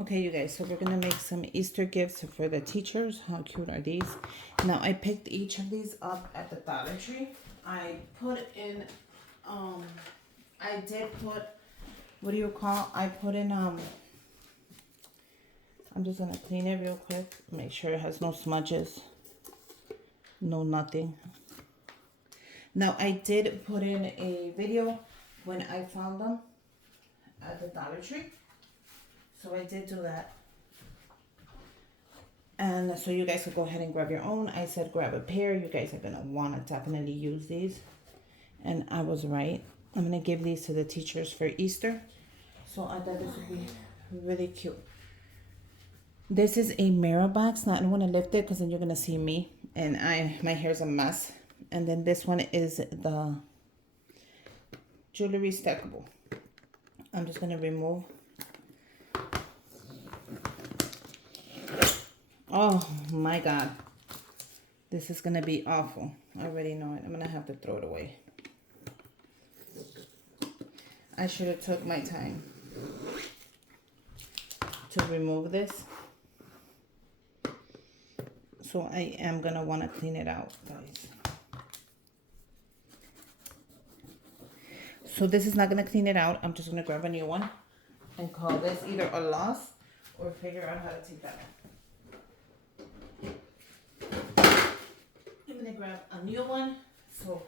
Okay, you guys, so we're gonna make some Easter gifts for the teachers. How cute are these? Now I picked each of these up at the Dollar Tree. I put in, I did put, what do you call? I put in, I'm just gonna clean it real quick. Make sure it has no smudges, no nothing. Now I did put in a video when I found them at the Dollar Tree. So I did do that. And so you guys could go ahead and grab your own. I said grab a pair. You guys are going to want to definitely use these. And I was right. I'm going to give these to the teachers for Easter. So I thought this would be really cute. This is a mirror box. Now I don't want to lift it because then you're going to see me. And my hair's a mess. And then this one is the jewelry stackable. I'm just going to remove. Oh my God. This is going to be awful. I already know it. I'm going to have to throw it away. I should have took my time to remove this. So I am going to want to clean it out, guys. So this is not going to clean it out. I'm just going to grab a new one and call this either a loss or figure out how to take that out. I'm going to grab a new one so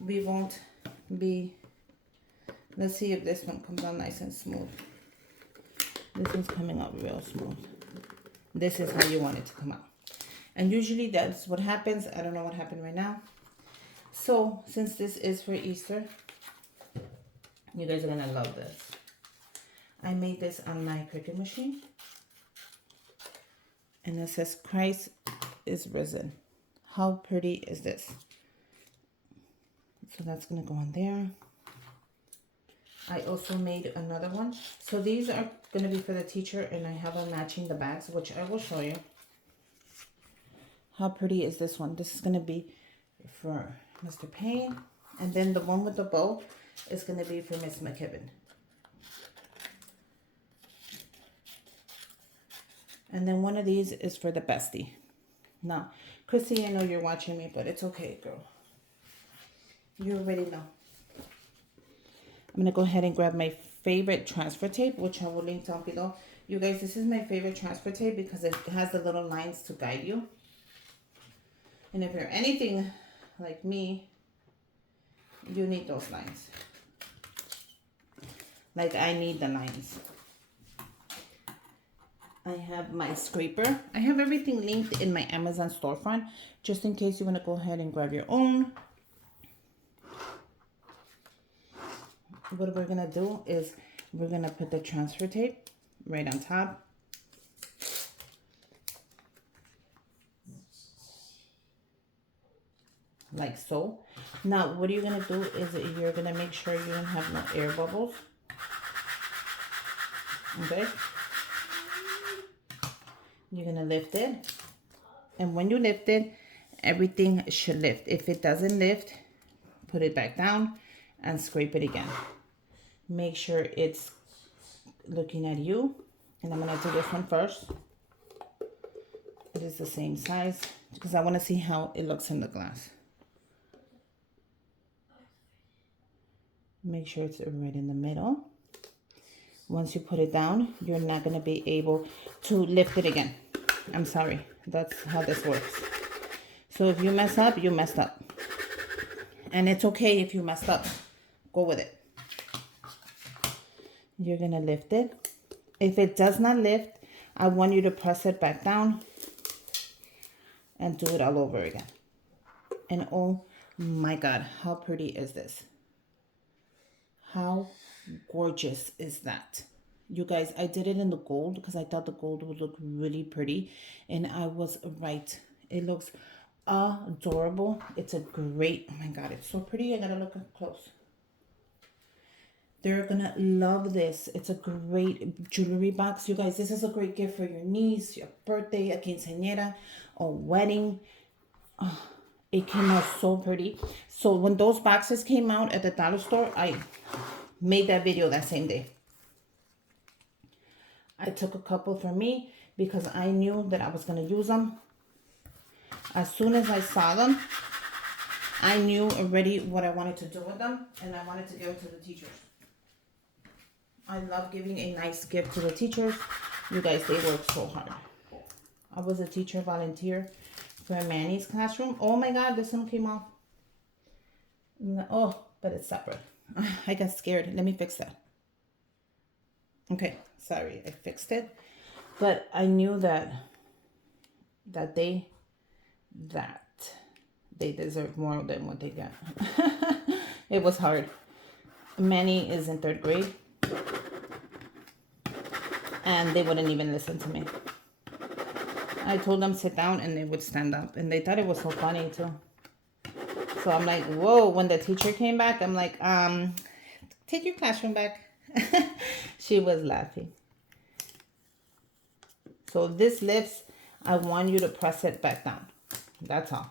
we won't be, let's see if this one comes out nice and smooth. This one's coming out real smooth. This is how you want it to come out. And usually that's what happens. I don't know what happened right now. So since this is for Easter, you guys are going to love this. I made this on my Cricut machine. And it says, Christ is risen. How pretty is this? So that's going to go on there. I also made another one. So these are going to be for the teacher, and I have them matching the bags, which I will show you. How pretty is this one? This is going to be for Mr. Payne. And then the one with the bow is going to be for Miss McKibben. And then one of these is for the bestie. Now, Chrissy, I know you're watching me, but it's okay, girl. You already know. I'm going to go ahead and grab my favorite transfer tape, which I will link down below. You guys, this is my favorite transfer tape because it has the little lines to guide you. And if you're anything like me, you need those lines. Like I need the lines. I have my scraper. I have everything linked in my Amazon storefront, just in case you want to go ahead and grab your own. What we're going to do is we're going to put the transfer tape right on top. Like so. Now, what you're going to do is you're going to make sure you don't have no air bubbles. Okay? You're going to lift it. And when you lift it, everything should lift. If it doesn't lift, put it back down and scrape it again. Make sure it's looking at you. And I'm going to do this one first. It is the same size because I want to see how it looks in the glass. Make sure it's right in the middle. Once you put it down, you're not going to be able to lift it again. I'm sorry. That's how this works. So if you mess up, you messed up. And it's okay if you messed up. Go with it. You're going to lift it. If it does not lift, I want you to press it back down and do it all over again. And oh my God, how pretty is this? How gorgeous is that? You guys, I did it in the gold because I thought the gold would look really pretty. And I was right. It looks adorable. It's a great, oh my God, it's so pretty. I gotta look up close. They're gonna love this. It's a great jewelry box. You guys, this is a great gift for your niece, your birthday, a quinceañera, a wedding. Oh, it came out so pretty. So when those boxes came out at the dollar store, I made that video that same day. I took a couple for me because I knew that I was going to use them. As soon as I saw them, I knew already what I wanted to do with them, and I wanted to give it to the teachers. I love giving a nice gift to the teachers. You guys, they work so hard. I was a teacher volunteer for Manny's classroom. Oh my God, this one came off. No, oh, but it's separate. I got scared. Let me fix that. Okay, sorry, I fixed it. But I knew that they deserve more than what they got. It was hard. Manny is in 3rd grade. And they wouldn't even listen to me. I told them sit down and they would stand up. And they thought it was so funny too. So I'm like, whoa, when the teacher came back, I'm like, take your classroom back. She was laughing. So this lifts, I want you to press it back down. That's all.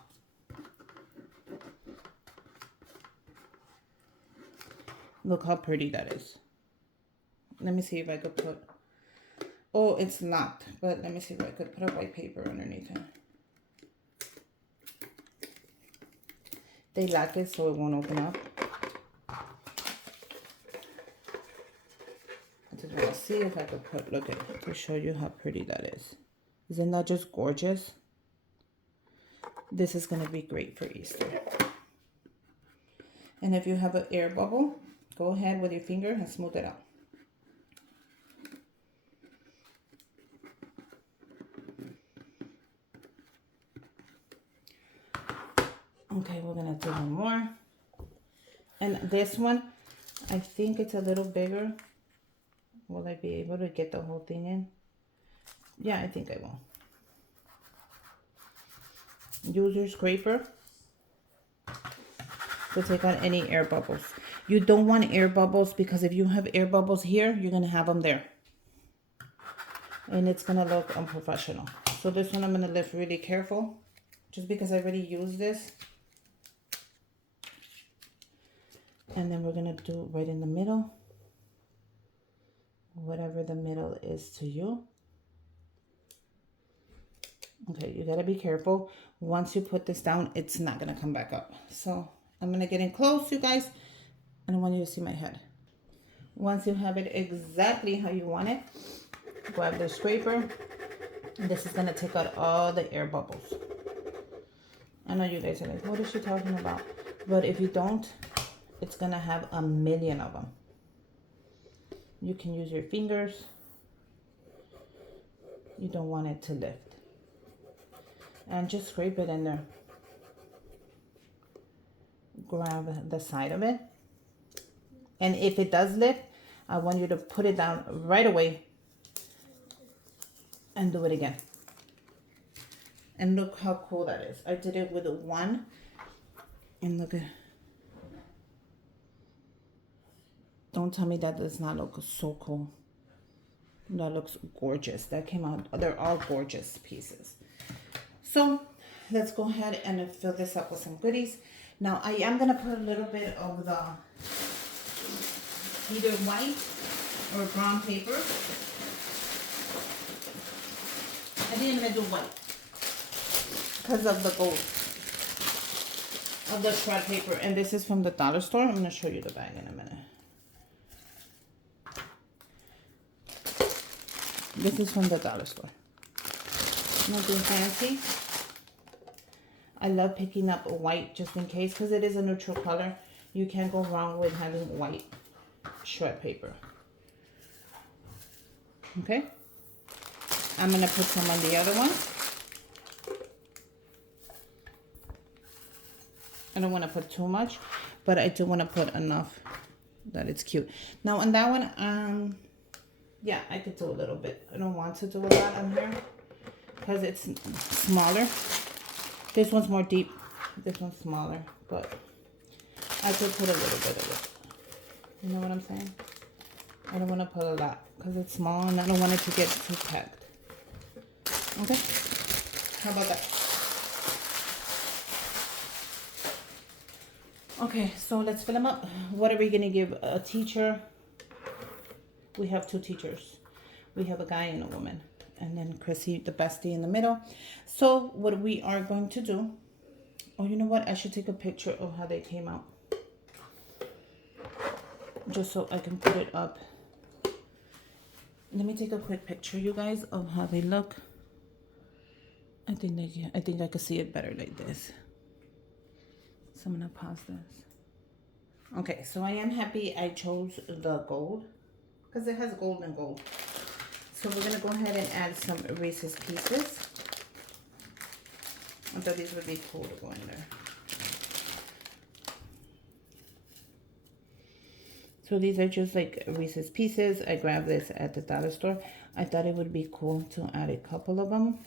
Look how pretty that is. Let me see if I could put, oh, it's locked, but let me see if I could put a white paper underneath it. They lock it so it won't open up. I just want to see if I could put, look at it, to show you how pretty that is. Isn't that just gorgeous? This is going to be great for Easter. And if you have an air bubble, go ahead with your finger and smooth it out. Okay, we're gonna do one more. And this one, I think it's a little bigger. Will I be able to get the whole thing in? Yeah, I think I will. Use your scraper to take out any air bubbles. You don't want air bubbles because if you have air bubbles here, you're gonna have them there. And it's gonna look unprofessional. So this one I'm gonna lift really careful, just because I already used this. And then we're gonna do right in the middle, whatever the middle is to you. Okay, you gotta be careful. Once you put this down, it's not gonna come back up. So I'm gonna get in close, you guys. I don't want you to see my head. Once you have it exactly how you want it, grab the scraper. This is gonna take out all the air bubbles. I know you guys are like, what is she talking about? But if you don't, it's gonna have a million of them. You can use your fingers. You don't want it to lift. And just scrape it in there. Grab the side of it. And if it does lift, I want you to put it down right away and do it again. And look how cool that is. I did it with one. And look at, don't tell me that does not look so cool. That looks gorgeous. That came out, they're all gorgeous pieces. So let's go ahead and fill this up with some goodies. Now I am gonna put a little bit of the either white or brown paper. I think I'm gonna do white because of the gold of the shred paper. And this is from the dollar store. I'm gonna show you the bag in a minute. This is from the dollar store. Nothing fancy. I love picking up white just in case because it is a neutral color. You can't go wrong with having white shred paper. Okay. I'm going to put some on the other one. I don't want to put too much, but I do want to put enough that it's cute. Now on that one, yeah, I could do a little bit. I don't want to do a lot on here because it's smaller. This one's more deep. This one's smaller, but I could put a little bit of it. You know what I'm saying? I don't want to put a lot because it's small and I don't want it to get too packed. Okay? How about that? Okay, so let's fill them up. What are we going to give a teacher? We have 2 teachers. We have a guy and a woman. And then Chrissy, the bestie, in the middle. So what we are going to do, oh, you know what? I should take a picture of how they came out. Just so I can put it up. Let me take a quick picture, you guys, of how they look. I think I can see it better like this. So I'm gonna pause this. Okay, so I am happy I chose the gold because it has gold and gold. So we're gonna go ahead and add some Reese's Pieces. I thought these would be cool to go in there. So these are just like Reese's Pieces. I grabbed this at the dollar store. I thought it would be cool to add a couple of them.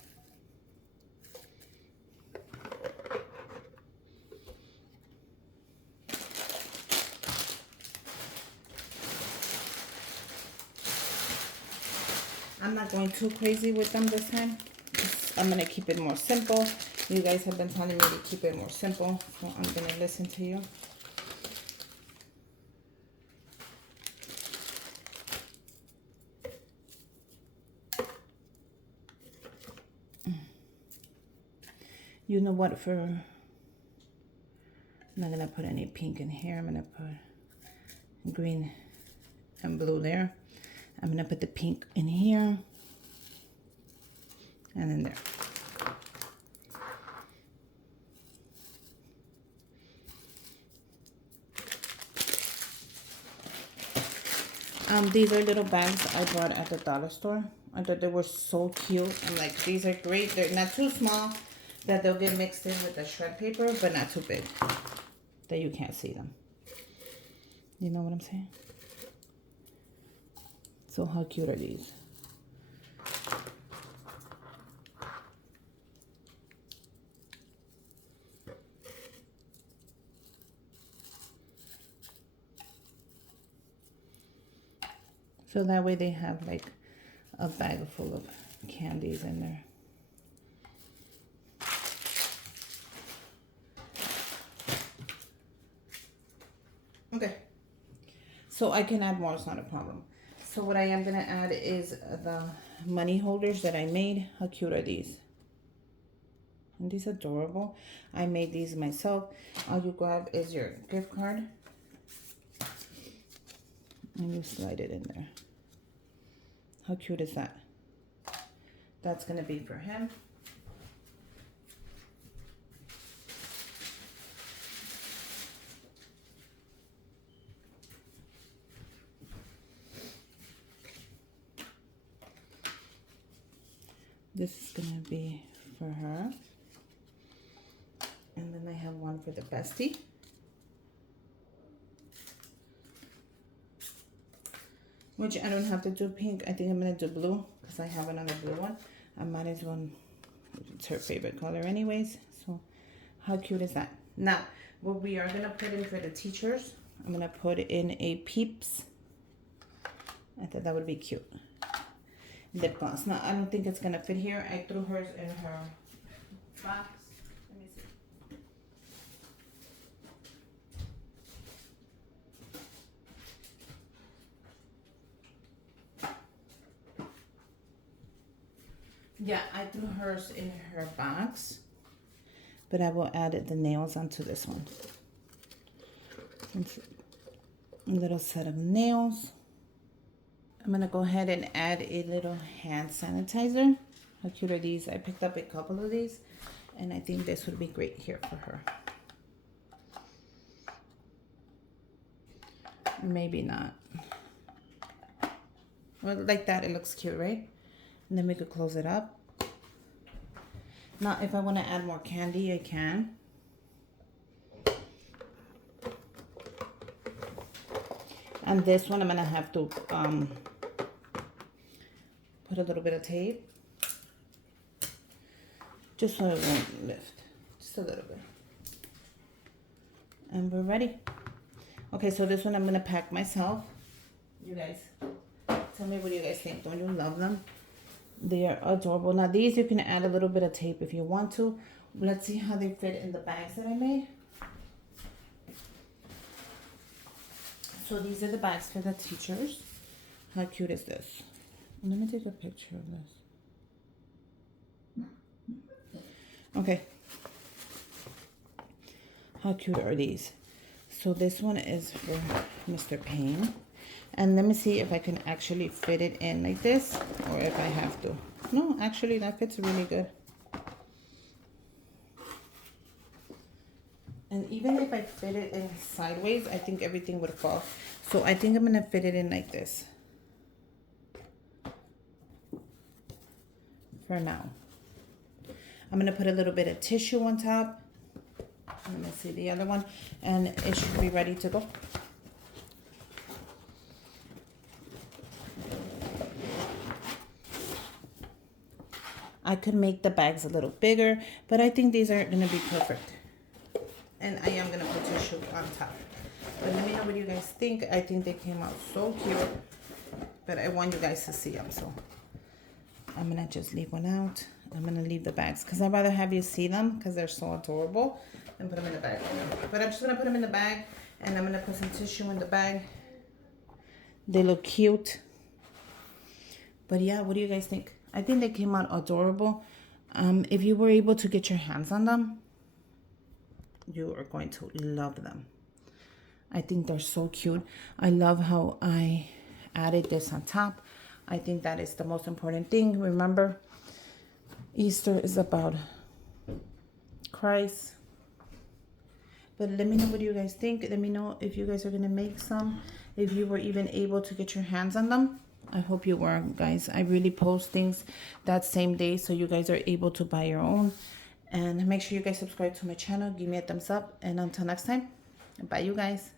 I'm not going too crazy with them this time. I'm going to keep it more simple. You guys have been telling me to keep it more simple, so I'm going to listen to you. You know what, I'm not going to put any pink in here. I'm going to put green and blue there. I'm going to put the pink in here. And then there. These are little bags I bought at the dollar store. I thought they were so cute. I'm like, these are great. They're not too small that they'll get mixed in with the shred paper, but not too big that you can't see them. You know what I'm saying? So how cute are these? So that way they have like a bag full of candies in there. Okay. So I can add more, it's not a problem. So what I am going to add is the money holders that I made. How cute are these? Aren't these adorable? I made these myself. All you grab is your gift card. And you slide it in there. How cute is that? That's going to be for him. This is going to be for her. And then I have one for the bestie. Which I don't have to do pink. I think I'm going to do blue because I have another blue one. I might as well. It's her favorite color anyways. So how cute is that? Now, what we are going to put in for the teachers, I'm going to put in a Peeps. I thought that would be cute. Lip gloss. Now, I don't think it's going to fit here. I threw hers in her box. Let me see. Yeah, I threw hers in her box, but I will add the nails onto this one. A little set of nails. I'm gonna go ahead and add a little hand sanitizer. How cute are these? I picked up a couple of these, and I think this would be great here for her. Maybe not. Well, like that, it looks cute, right? And then we could close it up. Now, if I want to add more candy, I can. And this one, I'm going to have to put a little bit of tape. Just so it won't lift. Just a little bit. And we're ready. Okay, so this one I'm going to pack myself. You guys, tell me what you guys think. Don't you love them? They are adorable. Now these you can add a little bit of tape if you want to. Let's see how they fit in the bags that I made. So these are the bags for the teachers. How cute is this? Let me take a picture of this. Okay. How cute are these? So this one is for Mr. Payne. And let me see if I can actually fit it in like this or if I have to. No, actually that fits really good. And even if I fit it in sideways, I think everything would fall. So I think I'm gonna fit it in like this. For now. I'm gonna put a little bit of tissue on top. Let me see the other one, and it should be ready to go. I could make the bags a little bigger, but I think these are gonna be perfect. And I am gonna put tissue on top. But let me know what you guys think. I think they came out so cute, but I want you guys to see them, so I'm gonna just leave one out. I'm gonna leave the bags because I'd rather have you see them because they're so adorable and put them in the bag. But I'm just gonna put them in the bag and I'm gonna put some tissue in the bag. They look cute. But yeah, what do you guys think? I think they came out adorable. If you were able to get your hands on them, you are going to love them. I think they're so cute. I love how I added this on top. I think that is the most important thing. Remember, Easter is about Christ. But let me know what you guys think. Let me know if you guys are going to make some. If you were even able to get your hands on them. I hope you were, guys. I really post things that same day so you guys are able to buy your own. And make sure you guys subscribe to my channel. Give me a thumbs up. And until next time, bye you guys.